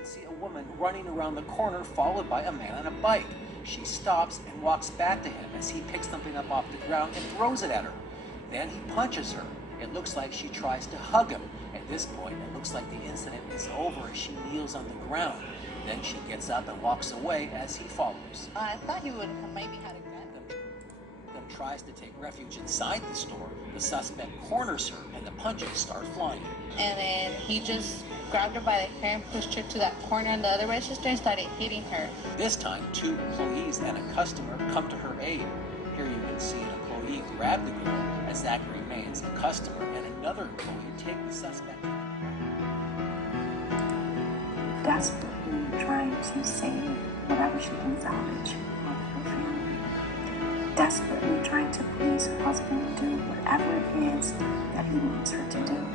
can see a woman running around the corner followed by a man on a bike. She stops and walks back to him as he picks something up off the ground and throws it at her. Then he punches her. It looks like she tries to hug him. At this point, it looks like the incident is over as she kneels on the ground. Then she gets up and walks away as he follows. I thought he would have maybe had a gun. Then tries to take refuge inside the store. The suspect corners her and the punches start flying. And then he just grabbed her by the hair and pushed her to that corner in the other register and started hitting her. This time, 2 employees and a customer come to her aid. Here you can see an employee grab the girl as Zachary Maines, a customer, and another employee take the suspect. Desperately trying to save whatever she can salvage of her family. Desperately trying to please her husband and do whatever it is that he wants her to do.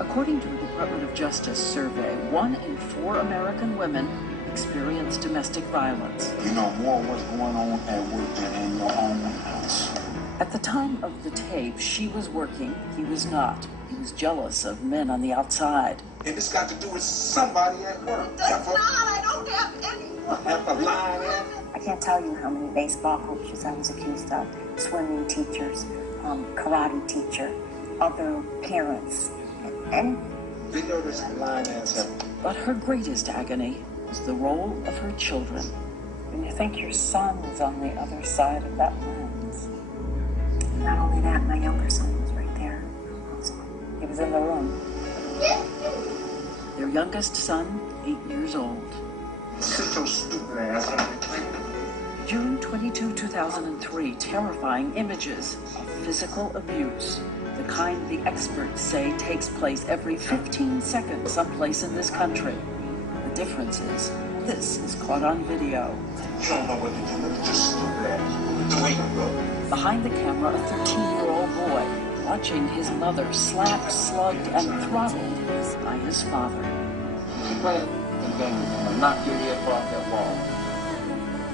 According to the Department of Justice survey, 1 in 4 American women experience domestic violence. You know more what's going on at work than in your own house. At the time of the tape, she was working, he was not. He was jealous of men on the outside. And it's got to do with somebody at work. That's not, I don't have anyone. Have a line at. I can't tell you how many baseball coaches I was accused of, swimming teachers, karate teacher, other parents, and Video this line at. But her greatest agony was the role of her children. when you think your son is on the other side of that lens. Not only that, my younger son was right there. He was in the room. Their youngest son, 8 years old. Sit your stupid ass on June 22, 2003, terrifying images of physical abuse, the kind the experts say takes place every 15 seconds someplace in this country. The difference is, this is caught on video. You don't know what to do. Look at your stupid ass. The way you go. Behind the camera, a 13-year-old boy watching his mother slapped, slugged, and throttled by his father. Play it, and then I'm gonna knock your head off that wall.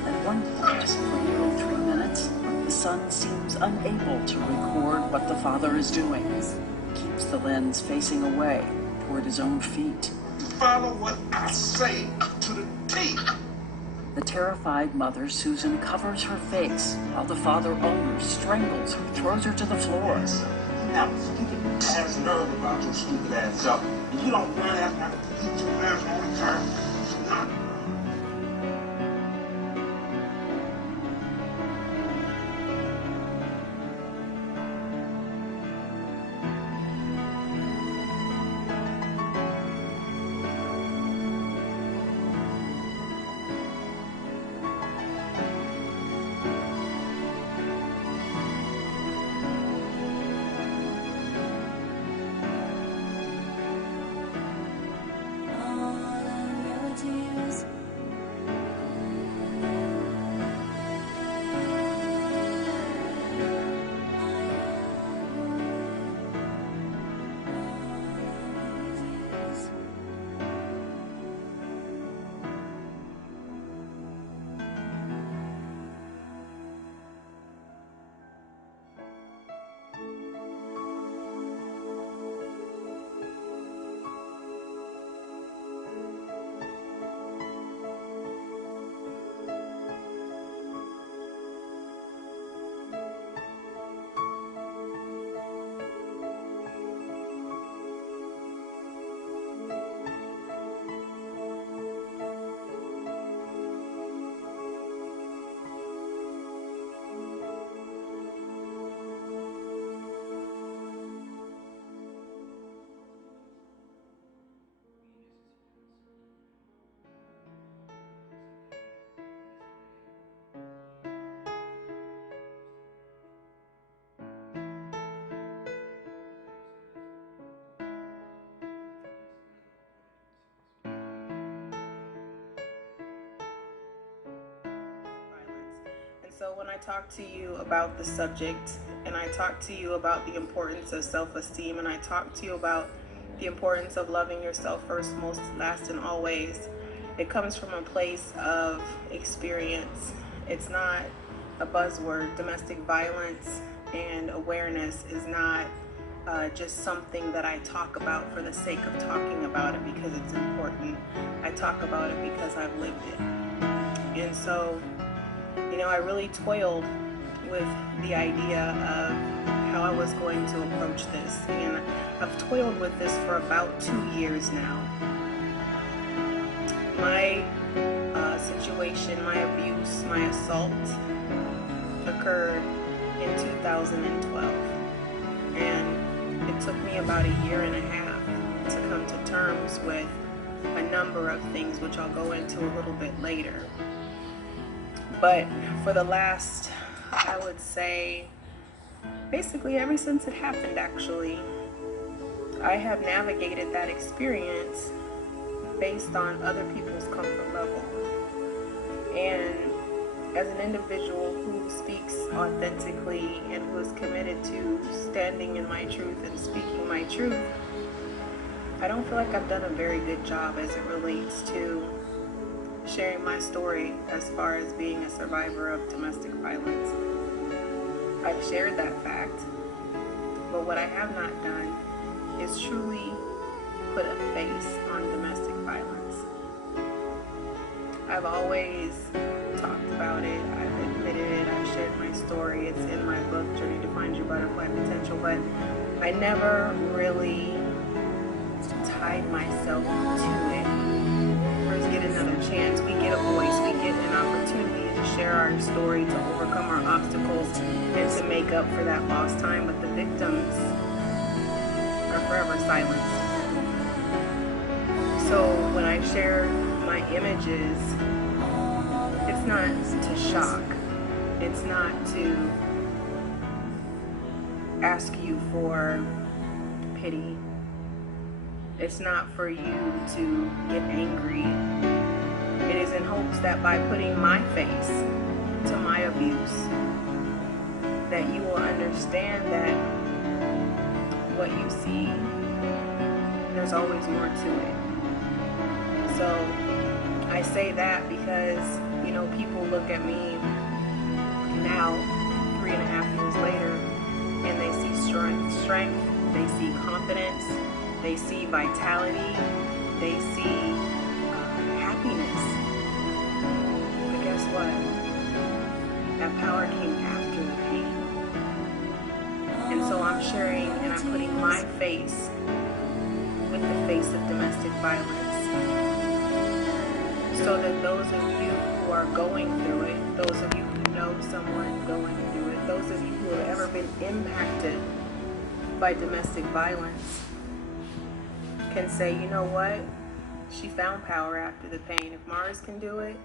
At one point, for nearly 3 minutes, the son seems unable to record what the father is doing. Keeps the lens facing away toward his own feet. Follow what I say to the T. The terrified mother, Susan, covers her face while the father owner strangles her, throws her to the floor. Now, you can pass nerve about your stupid ass up. And you don't really have to keep your nerves on the turn. So when I talk to you about the subject, and I talk to you about the importance of self-esteem, and I talk to you about the importance of loving yourself first, most, last, and always, it comes from a place of experience. It's not a buzzword. Domestic violence and awareness is not just something that I talk about for the sake of talking about it because it's important. I talk about it because I've lived it. And so, you know, I really toiled with the idea of how I was going to approach this. And I've toiled with this for about 2 years now. My situation, my abuse, my assault occurred in 2012. And it took me about 1.5 years to come to terms with a number of things, which I'll go into a little bit later. But for the last, I would say, basically ever since it happened, actually, I have navigated that experience based on other people's comfort level. And as an individual who speaks authentically and who is committed to standing in my truth and speaking my truth, I don't feel like I've done a very good job as it relates to sharing my story as far as being a survivor of domestic violence. I've shared that fact, but what I have not done is truly put a face on domestic violence. I've always talked about it, I've admitted it, I've shared my story, it's in my book, Journey to Find Your Butterfly Potential, but I never really tied myself to it. First, get another chance, we get a voice, we get an opportunity to share our story, to overcome our obstacles, and to make up for that lost time, but the victims are forever silenced. So when I share my images, it's not to shock, it's not to ask you for pity, it's not for you to get angry. It is in hopes that by putting my face to my abuse, that you will understand that what you see, there's always more to it. So I say that because, you know, people look at me now, 3.5 years later, and they see strength, they see confidence, they see vitality, they see happiness. But guess what? That power came after the pain. And so I'm sharing and I'm putting my face with the face of domestic violence, so that those of you who are going through it, those of you who know someone going through it, those of you who have ever been impacted by domestic violence can say, you know what? She found power after the pain. If Mars can do it,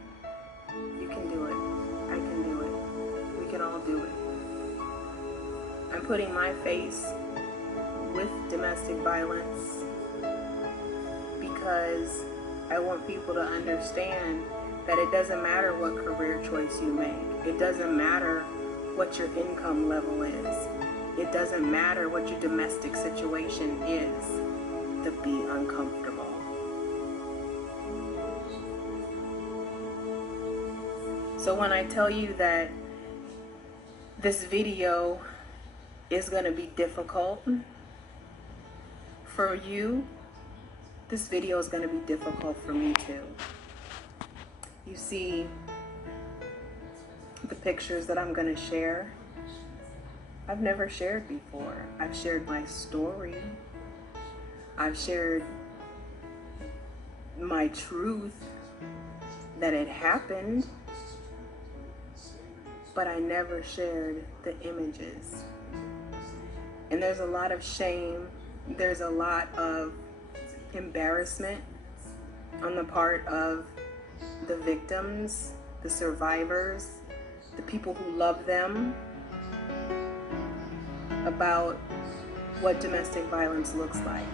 you can do it. I can do it. We can all do it. I'm putting my face with domestic violence because I want people to understand that it doesn't matter what career choice you make. It doesn't matter what your income level is. It doesn't matter what your domestic situation is, to be uncomfortable. So when I tell you that this video is going to be difficult for you, this video is going to be difficult for me too. You see, the pictures that I'm going to share, I've never shared before. I've shared my story. I've shared my truth, that it happened, but I never shared the images. And there's a lot of shame, there's a lot of embarrassment on the part of the victims, the survivors, the people who love them, about what domestic violence looks like.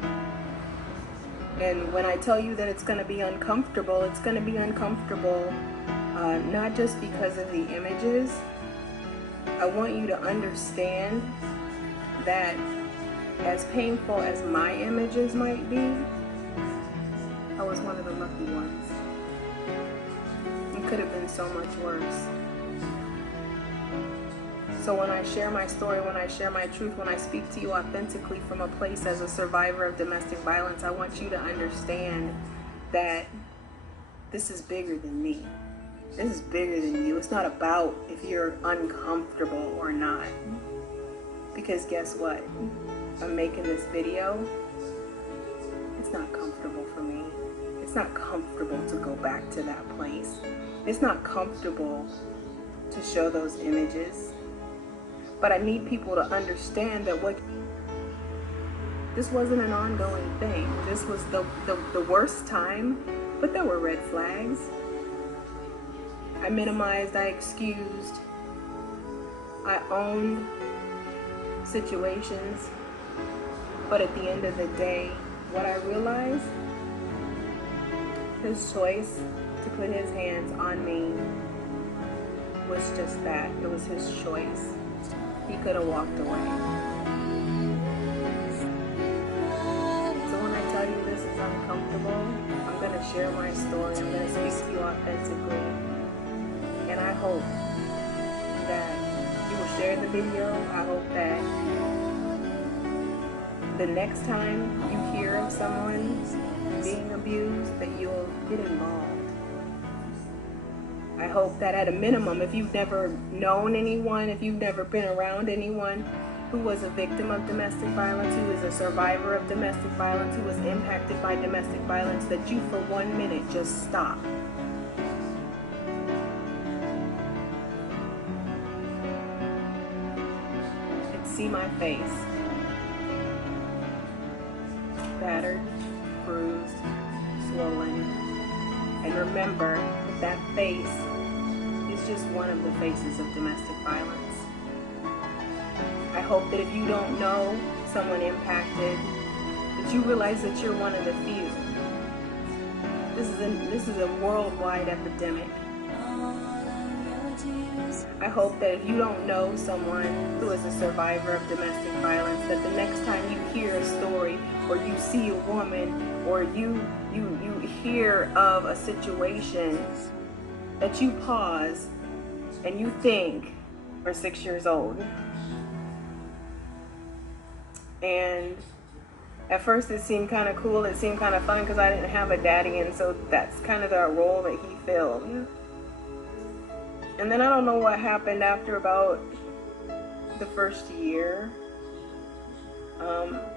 And when I tell you that it's going to be uncomfortable, it's going to be uncomfortable not just because of the images. I want you to understand that as painful as my images might be, I was one of the lucky ones. It could have been so much worse. So when I share my story, when I share my truth, when I speak to you authentically from a place as a survivor of domestic violence, I want you to understand that this is bigger than me. This is bigger than you. It's not about if you're uncomfortable or not. Because guess what? I'm making this video. It's not comfortable for me. It's not comfortable to go back to that place. It's not comfortable to show those images. But I need people to understand that this wasn't an ongoing thing. This was the worst time, but there were red flags. I minimized, I excused, I owned situations. But at the end of the day, what I realized, his choice to put his hands on me was just that. It was his choice. He could have walked away. So when I tell you this is uncomfortable, I'm going to share my story. I'm going to speak to you authentically. And I hope that you will share the video. I hope that the next time you hear of someone being abused, that you'll get involved. I hope that at a minimum, if you've never known anyone, if you've never been around anyone who was a victim of domestic violence, who is a survivor of domestic violence, who was impacted by domestic violence, that you for 1 minute just stop. And see my face. Battered, bruised, swollen. And remember that face is just one of the faces of domestic violence. I hope that if you don't know someone impacted, that you realize that you're one of the few. This is a worldwide epidemic. I hope that if you don't know someone who is a survivor of domestic violence, that the next time you hear a story or you see a woman or you hear of a situation, that you pause and you think, we're 6 years old. And at first it seemed kind of cool, it seemed kind of fun because I didn't have a daddy, and so that's kind of the role that he filled. And then I don't know what happened after about the first year.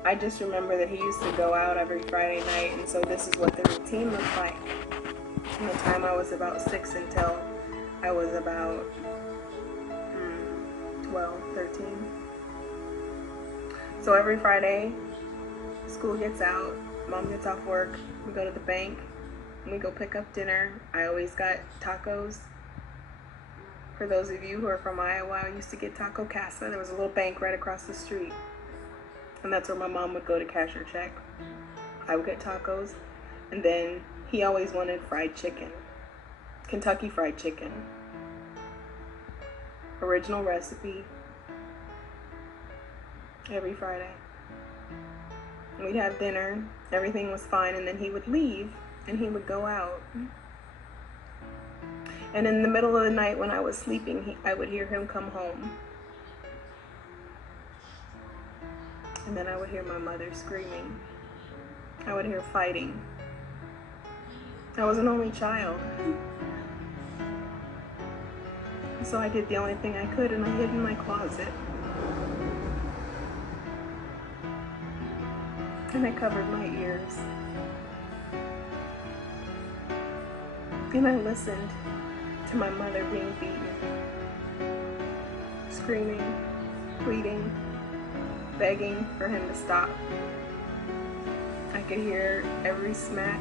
I just remember that he used to go out every Friday night, and so this is what the routine looked like. From the time I was about 6 until I was about 12, 13. So every Friday, school gets out, mom gets off work, we go to the bank, and we go pick up dinner. I always got tacos. For those of you who are from Iowa, I used to get Taco Casa. There was a little bank right across the street. And that's where my mom would go to cash her check. I would get tacos. And then he always wanted fried chicken. Kentucky Fried Chicken. Original recipe. Every Friday. We'd have dinner. Everything was fine. And then he would leave. And he would go out. And in the middle of the night when I was sleeping, I would hear him come home. And then I would hear my mother screaming. I would hear fighting. I was an only child. So I did the only thing I could, and I hid in my closet. And I covered my ears. And I listened to my mother being beaten, screaming, pleading, begging for him to stop. I could hear every smack,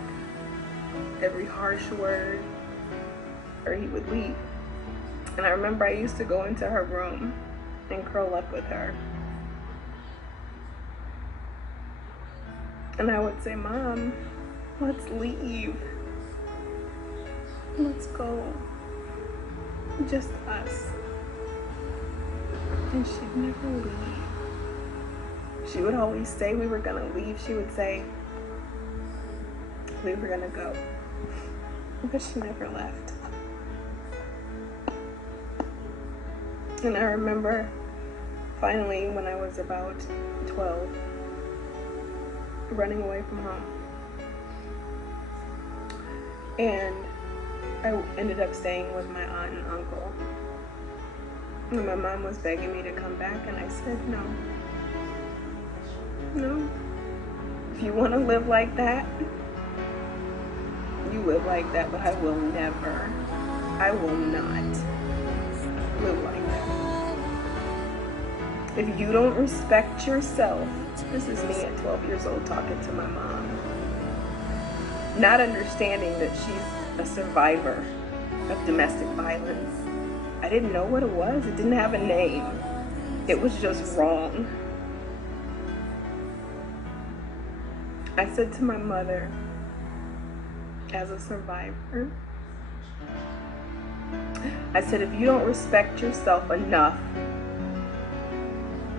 every harsh word, or he would leave. And I remember I used to go into her room and curl up with her. And I would say, Mom, let's leave. Let's go. Just us. And she'd never leave. She would always say we were gonna leave. She would say we were gonna go. But she never left. And I remember finally when I was about 12, running away from home. And I ended up staying with my aunt and uncle. And my mom was begging me to come back, and I said no. No. If you want to live like that, you live like that, but I will never, I will not live like that. If you don't respect yourself, this is me at 12 years old talking to my mom, not understanding that she's a survivor of domestic violence. I didn't know what it was. It didn't have a name. It was just wrong. I said to my mother, as a survivor, I said, if you don't respect yourself enough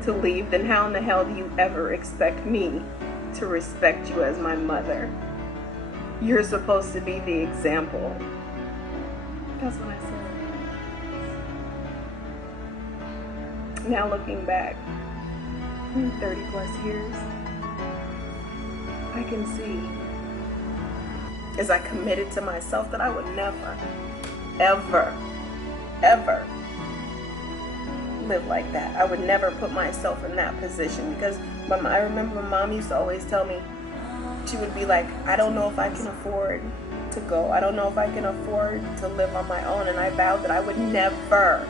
to leave, then how in the hell do you ever expect me to respect you as my mother? You're supposed to be the example. That's what I said. Now looking back, 30 plus years, I can see, as I committed to myself, that I would never, ever, ever live like that. I would never put myself in that position, because I remember my mom used to always tell me, she would be like, I don't know if I can afford to go. I don't know if I can afford to live on my own. And I vowed that I would never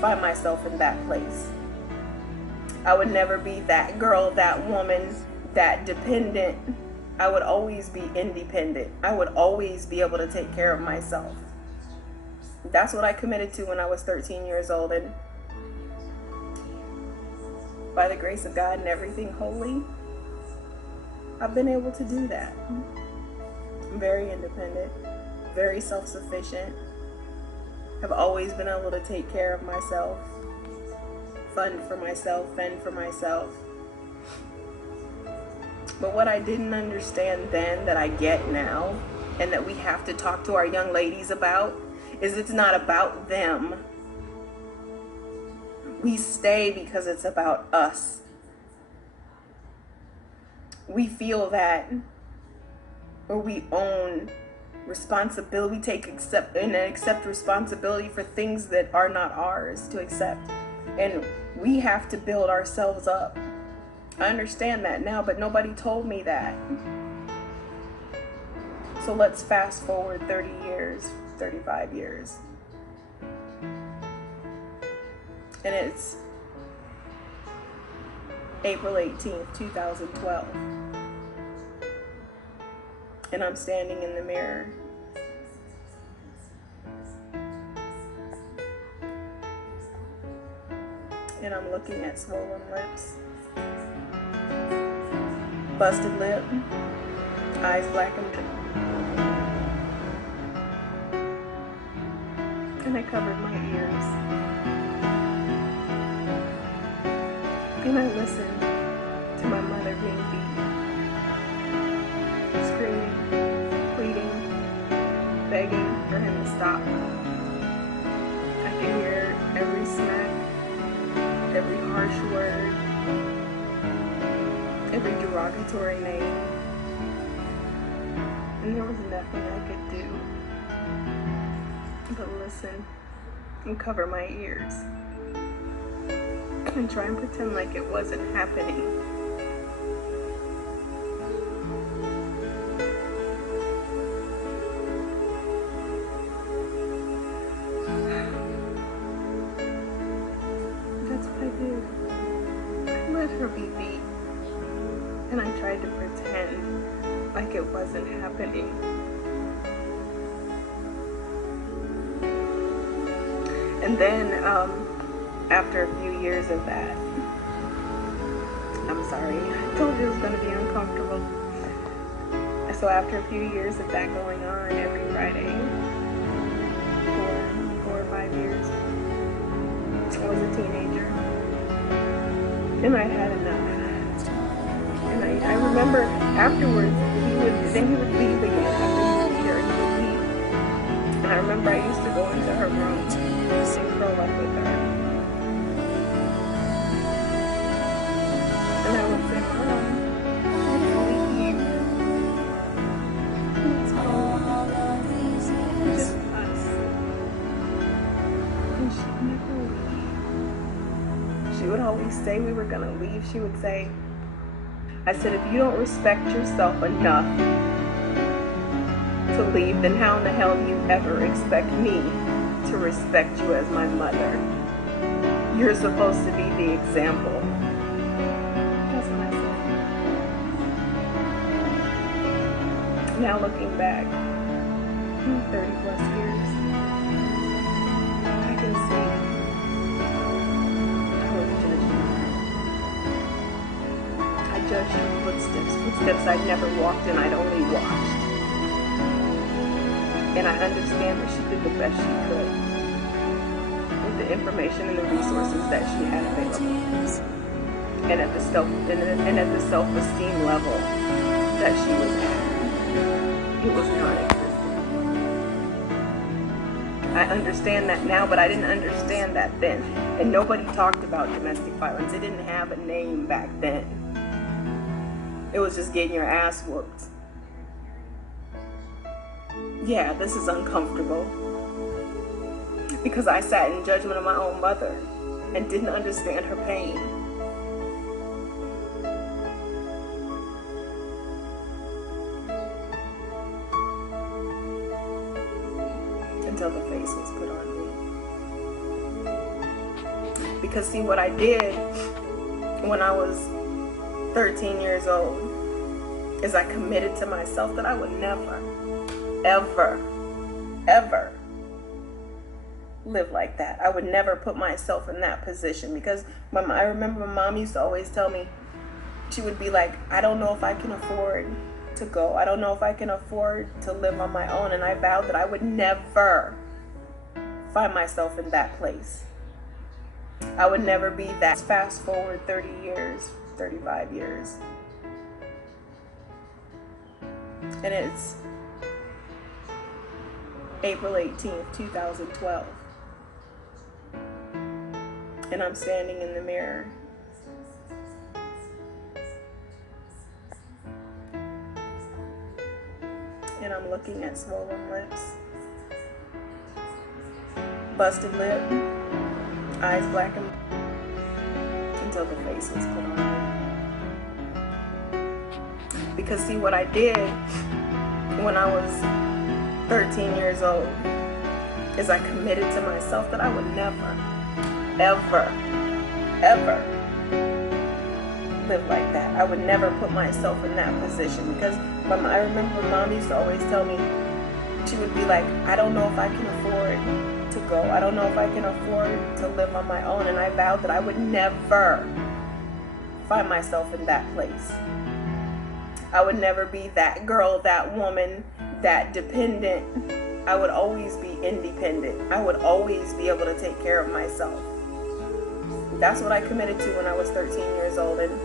find myself in that place. I would never be that girl, that woman, that dependent. I would always be independent. I would always be able to take care of myself. That's what I committed to when I was 13 years old. And by the grace of God and everything holy, I've been able to do that. I'm very independent, very self-sufficient. I've always been able to take care of myself, fund for myself, fend for myself. But what I didn't understand then that I get now, and that we have to talk to our young ladies about, is it's not about them. We stay because it's about us. We feel that, or we own responsibility, accept responsibility for things that are not ours to accept. And we have to build ourselves up. I understand that now, but nobody told me that. So let's fast forward 30 years, 35 years. And it's April 18th, 2012. And I'm standing in the mirror. And I'm looking at swollen lips, busted lip, eyes blackened. And I covered my ears. And I listened to my mother being beaten, screaming, pleading, begging for him to stop. I could hear every smack, every harsh word, every derogatory name. And there was nothing I could do but listen and cover my ears and try and pretend like it wasn't happening. That's what I did. I let her be beat, and I tried to pretend like it wasn't happening. And then, after a few years of that, I'm sorry, I told you it was going to be uncomfortable. So after a few years of that going on every Friday, 4 or 5 years, I was a teenager, and I had enough. And I remember afterwards, he would leave again after he would beat her, and he would leave. And I remember I used to go into her room and curl up with her. And I would say, Mom, I'm sleeping. It's cold. she would always say we were going to leave. She would say, I said, if you don't respect yourself enough to leave, then how in the hell do you ever expect me to respect you as my mother? You're supposed to be the example. That's what I said. Now looking back, 30 plus years, I can see I was judging her. I judged her footsteps I'd never walked and I'd only watched. And I understand that she did the best she could with the information and the resources that she had available, and at the self-esteem level that she was at. It was non-existent. I understand that now, but I didn't understand that then. And nobody talked about domestic violence. It didn't have a name back then. It was just getting your ass whooped. Yeah, this is uncomfortable. Because I sat in judgment of my own mother and didn't understand her pain. Until the face was put on me. Because see, what I did when I was 13 years old is I committed to myself that I would never, ever, ever live like that. I would never put myself in that position, because I remember my mom used to always tell me, she would be like, I don't know if I can afford to go. I don't know if I can afford to live on my own. And I vowed that I would never find myself in that place. I would never be that. Fast forward 30 years, 35 years. And it's April 18th, 2012. And I'm standing in the mirror. And I'm looking at swollen lips, busted lip, eyes blackened, until the face was put on me. Because see, what I did when I was 13 years old is I committed to myself that I would never, ever, ever live like that. I would never put myself in that position, because I remember Mom used to always tell me, she would be like, I don't know if I can afford to go. I don't know if I can afford to live on my own. And I vowed that I would never find myself in that place. I would never be that girl, that woman, that dependent. I would always be independent. I would always be able to take care of myself. That's what I committed to when I was 13 years old. And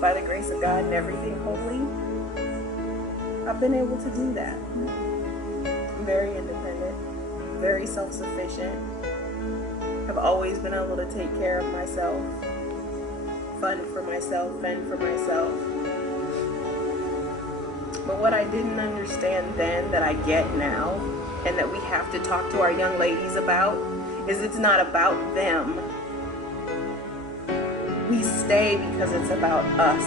by the grace of God and everything holy, I've been able to do that. I'm very independent, very self-sufficient. I've always been able to take care of myself, fund for myself, fend for myself. But what I didn't understand then that I get now, and that we have to talk to our young ladies about, is it's not about them. We stay because it's about us.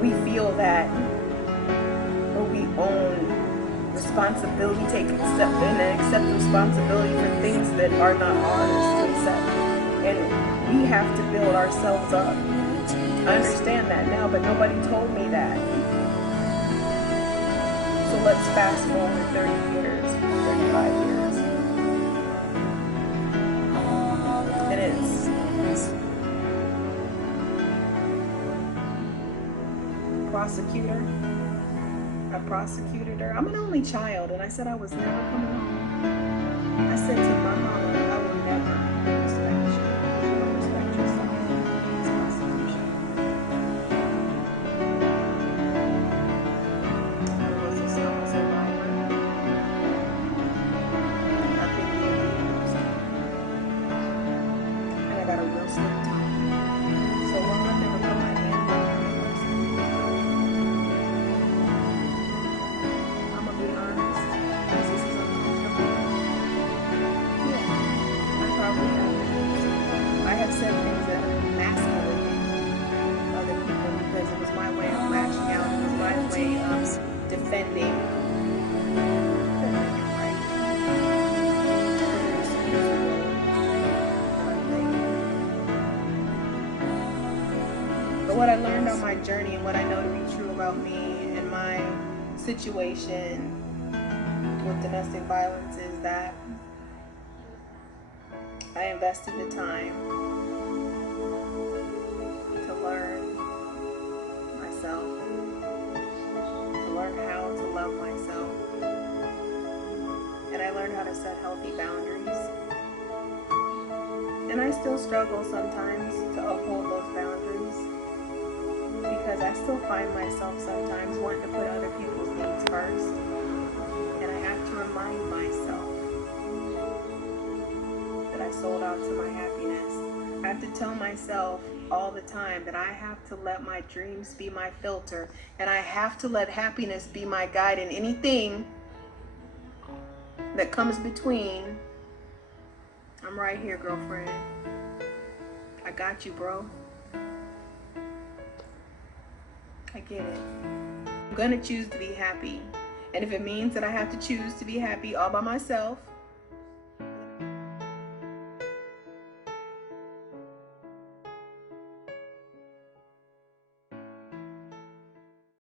We feel that we own responsibility, accept responsibility for things that are not ours to accept. And we have to build ourselves up. I understand that now, but nobody told me that. So let's fast forward 30 years, 35 years. And it's prosecutor. I prosecuted her. I'm an only child, and I said I was never coming home. I said to my mama, I will never respect you. You don't respect yourself. It's prosecution. I was a survivor. I've been abused. And I got a real slick tongue. So long I've never put my hand on another person. I'm gonna be honest, because this is uncomfortable. bending. But what I learned on my journey and what I know to be true about me and my situation with domestic violence is that I invested the time to learn myself, to learn how to love myself, and I learned how to set healthy boundaries. And I still struggle sometimes to uphold those boundaries because I still find myself sometimes wanting to put other people's needs first, and I have to remind myself that I sold out to my happiness. I have to tell myself all the time that I have to let my dreams be my filter, and I have to let happiness be my guide, and anything that comes between, I'm right here, girlfriend. I got you, bro. I get it. I'm gonna choose to be happy. And if it means that I have to choose to be happy all by myself,